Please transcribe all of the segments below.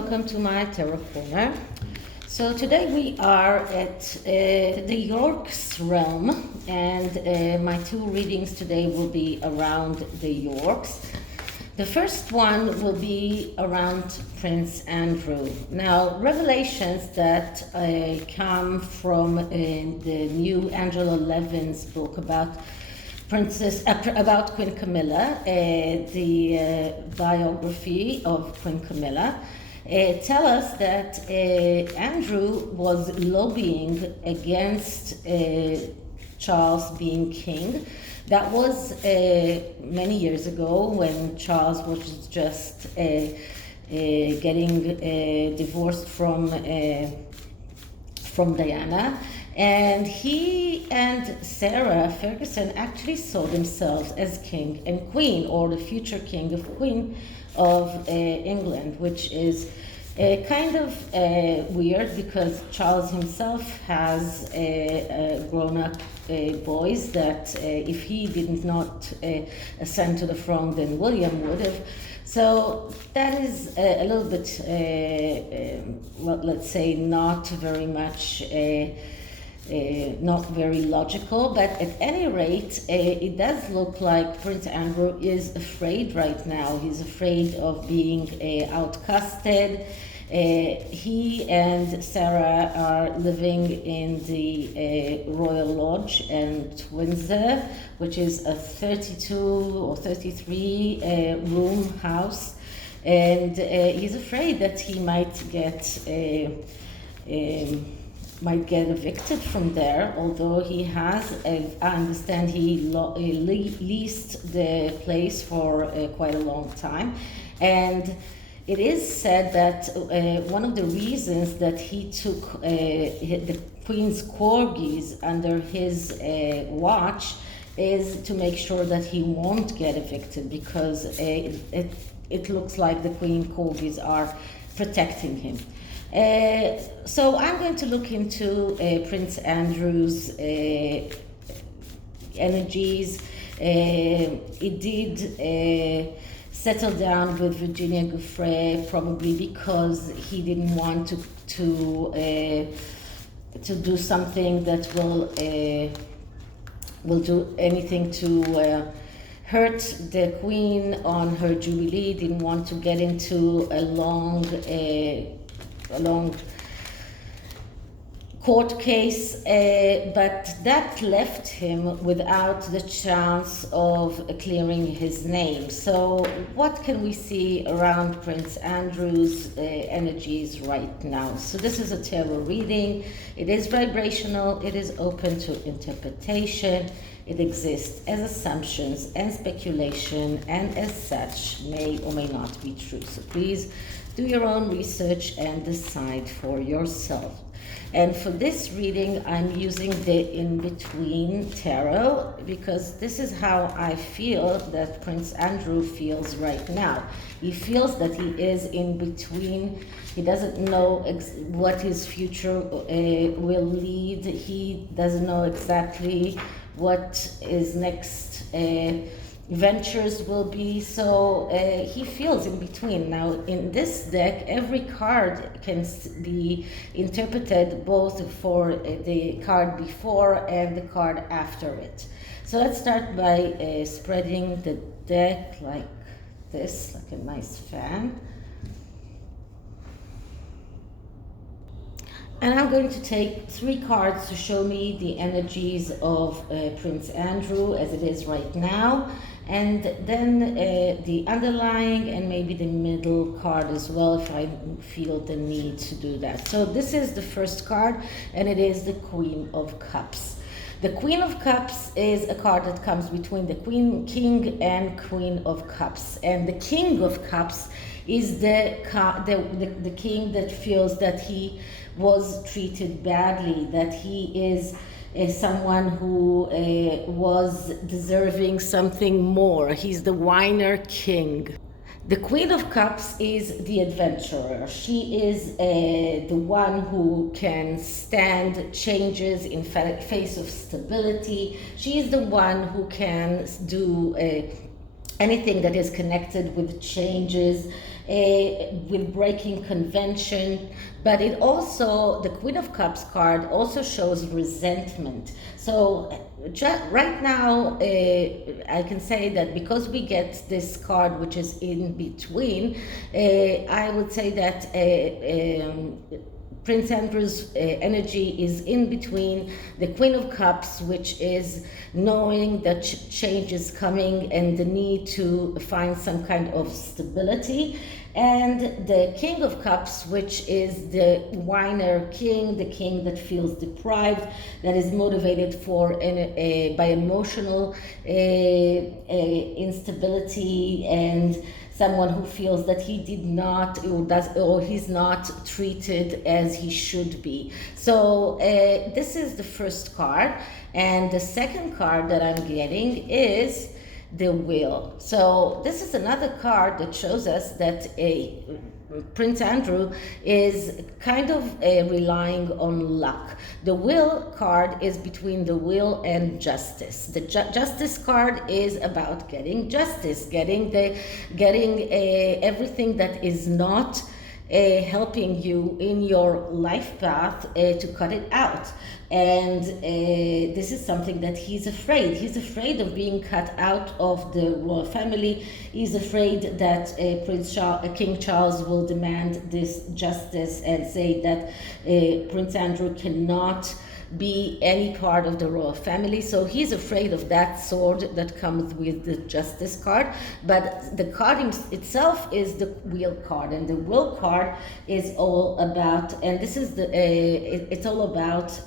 welcome to my Tarot Corner. So today we are at the Yorks realm, and my two readings today will be around the Yorks. The first one will be around Prince Andrew. Now, revelations that come from the new Angela Levin's book about Queen Camilla, the biography of Queen Camilla, tell us that Andrew was lobbying against Charles being king. That was many years ago when Charles was just getting divorced from Diana. And he and Sarah Ferguson actually saw themselves as king and queen, or the future king of queen of England, which is kind of weird because Charles himself has grown-up boys that if he did not ascend to the throne, then William would have. So that is a little bit, let's say, not very much not very logical, but at any rate, it does look like Prince Andrew is afraid right now. He's afraid of being outcasted. He and Sarah are living in the Royal Lodge at Windsor, which is a 32 or 33 room house, and he's afraid that he might get evicted from there, although he has, I understand, he leased the place for quite a long time. And it is said that one of the reasons that he took the Queen's corgis under his watch is to make sure that he won't get evicted, because it looks like the Queen corgis are protecting him. So I'm going to look into Prince Andrew's energies. It did settle down with Virginia Giuffre, probably because he didn't want to do something that will do anything to hurt the Queen on her jubilee. Didn't want to get into a long court case, but that left him without the chance of clearing his name. So what can we see around Prince Andrew's energies right now? So this is a tarot reading. It is vibrational. It is open to interpretation. It exists as assumptions and speculation, and as such may or may not be true. So please do your own research and decide for yourself. And for this reading, I'm using the In-Between Tarot, because this is how I feel that Prince Andrew feels right now. He feels that he is in between. He doesn't know what his future will lead. He doesn't know exactly what his next ventures will be, so he feels in between. Now, in this deck, every card can be interpreted both for the card before and the card after it. So let's start by spreading the deck like this, like a nice fan. And I'm going to take 3 cards to show me the energies of Prince Andrew as it is right now, and then the underlying and maybe the middle card as well, if I feel the need to do that. So this is the first card, and it is the Queen of Cups. The Queen of Cups is a card that comes between the King and Queen of Cups. And the King of Cups is the king that feels that he was treated badly, that he is someone who was deserving something more. He's the whiner king. The Queen of Cups is the adventurer. She is the one who can stand changes in face of stability. She is the one who can do anything that is connected with changes with breaking convention. But it also, the Queen of Cups card also shows resentment. So right now, I can say that because we get this card, which is in between, I would say that Prince Andrew's energy is in between the Queen of Cups, which is knowing that change is coming and the need to find some kind of stability, and the King of Cups, which is the whiner king, the king that feels deprived, that is motivated by emotional instability, and someone who feels that he did not or he's not treated as he should be. So this is the first card, and the second card that I'm getting is the Wheel. So this is another card that shows us that Prince Andrew is kind of relying on luck. The Wheel card is between the Wheel and Justice. The Justice card is about getting justice, getting everything that is not helping you in your life path to cut it out. And this is something that he's afraid. He's afraid of being cut out of the royal family. He's afraid that King Charles will demand this justice and say that Prince Andrew cannot be any part of the royal family. So he's afraid of that sword that comes with the Justice card. But the card itself is the Wheel card, and the Wheel card is all about, and this is it's all about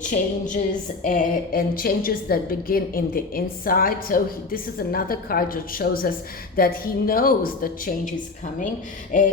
changes and changes that begin in the inside. So this is another card that shows us that he knows that change is coming,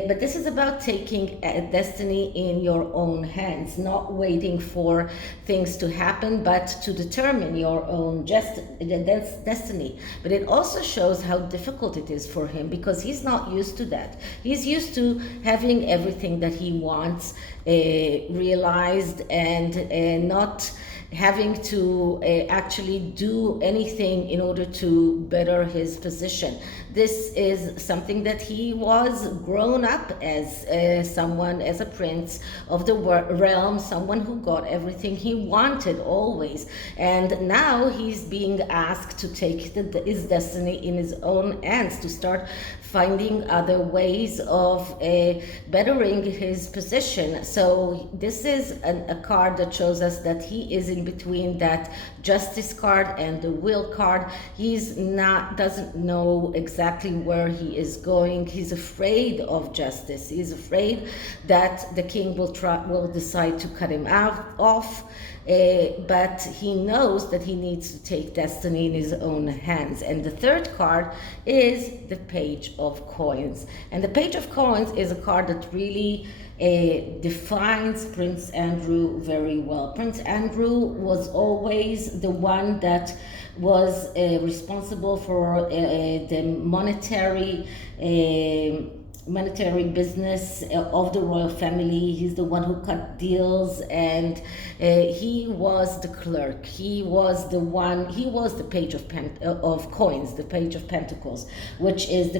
but this is about taking destiny in your own hands, not waiting for things to happen, but to determine your own destiny. But it also shows how difficult it is for him, because he's not used to that. He's used to having everything that he wants realized, and not having to actually do anything in order to better his position. This is something that he was grown up as someone, as a prince of the realm, someone who got everything he wanted always. And now he's being asked to take his destiny in his own hands, to start finding other ways of bettering his position. So this is a card that shows us that he is in between that Justice card and the Wheel card. Doesn't know exactly where he is going. He's afraid of justice. He's afraid that the king will decide to cut him off. But he knows that he needs to take destiny in his own hands. And the third card is the Page of Coins. And the Page of Coins is a card that really defines Prince Andrew very well. Prince Andrew was always the one that was responsible for the monetary business of the royal family. He's the one who cut deals, and he was the clerk. He was the Page of Coins, the Page of Pentacles, which is the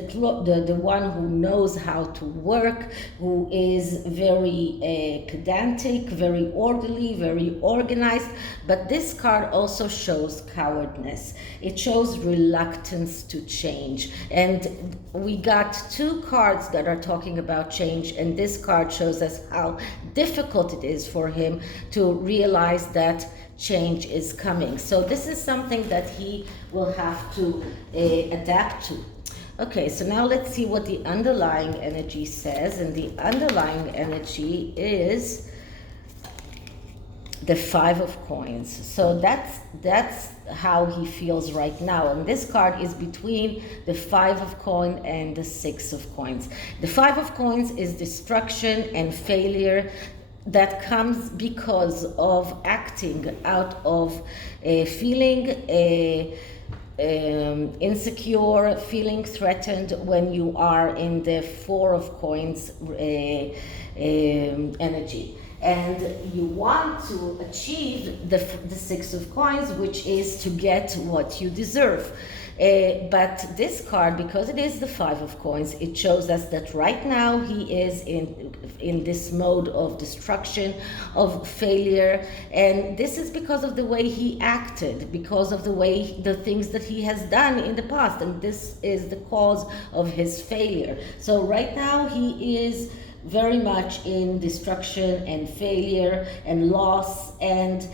one who knows how to work, who is very pedantic, very orderly, very organized. But this card also shows cowardness. It shows reluctance to change. And we got two cards that are talking about change, and this card shows us how difficult it is for him to realize that change is coming. So this is something that he will have to adapt to. Okay, so now let's see what the underlying energy says, and the underlying energy is the Five of Coins. So that's how he feels right now. And this card is between the Five of Coins and the Six of Coins. The Five of Coins is destruction and failure that comes because of acting out of feeling insecure, feeling threatened when you are in the Four of Coins energy. And you want to achieve the Six of Coins, which is to get what you deserve. But this card, because it is the Five of Coins, it shows us that right now he is in this mode of destruction, of failure, and this is because of the way he acted, because of the things that he has done in the past, and this is the cause of his failure. So right now he is very much in destruction and failure and loss. And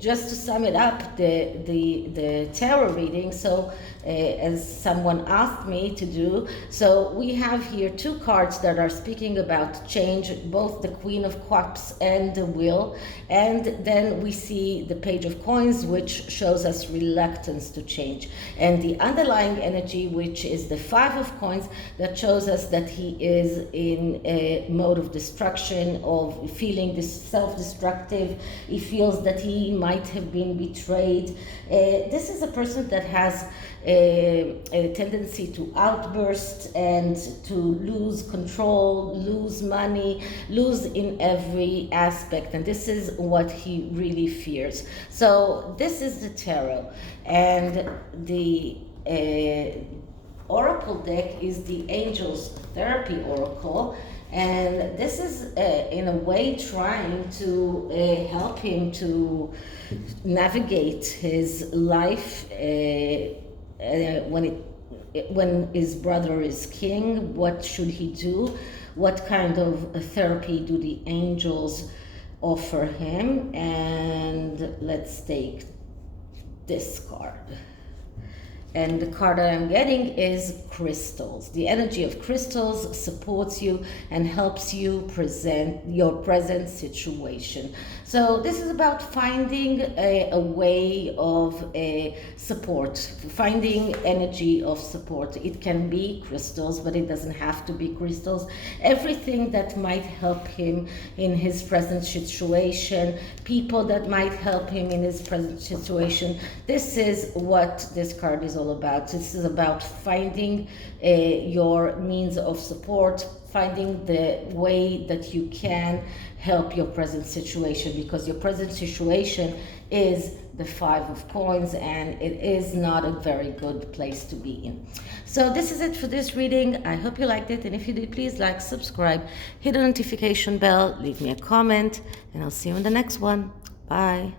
just to sum it up, the tarot reading, so as someone asked me to do, so we have here two cards that are speaking about change, both the Queen of Cups and the Wheel, and then we see the Page of Coins, which shows us reluctance to change, and the underlying energy, which is the Five of Coins, that shows us that he is in a mode of destruction, of feeling this self-destructive. He feels that he might have been betrayed. This is a person that has a tendency to outburst and to lose control, lose money, lose in every aspect, and this is what he really fears. So this is the tarot, and the oracle deck is the Angels Therapy Oracle, and this is in a way trying to help him to navigate his life when his brother is king. What should he do? What kind of therapy do the angels offer him? And let's take this card. And the card that I'm getting is crystals. The energy of crystals supports you and helps you present your present situation. So this is about finding a way of support, finding energy of support. It can be crystals, but it doesn't have to be crystals. Everything that might help him in his present situation, people that might help him in his present situation. This is what this card is all about. This is about finding your means of support, finding the way that you can help your present situation, because your present situation is the Five of Coins, and it is not a very good place to be in. So this is it for this reading. I hope you liked it, and if you did, please like, subscribe, hit the notification bell, leave me a comment, and I'll see you in the next one. Bye.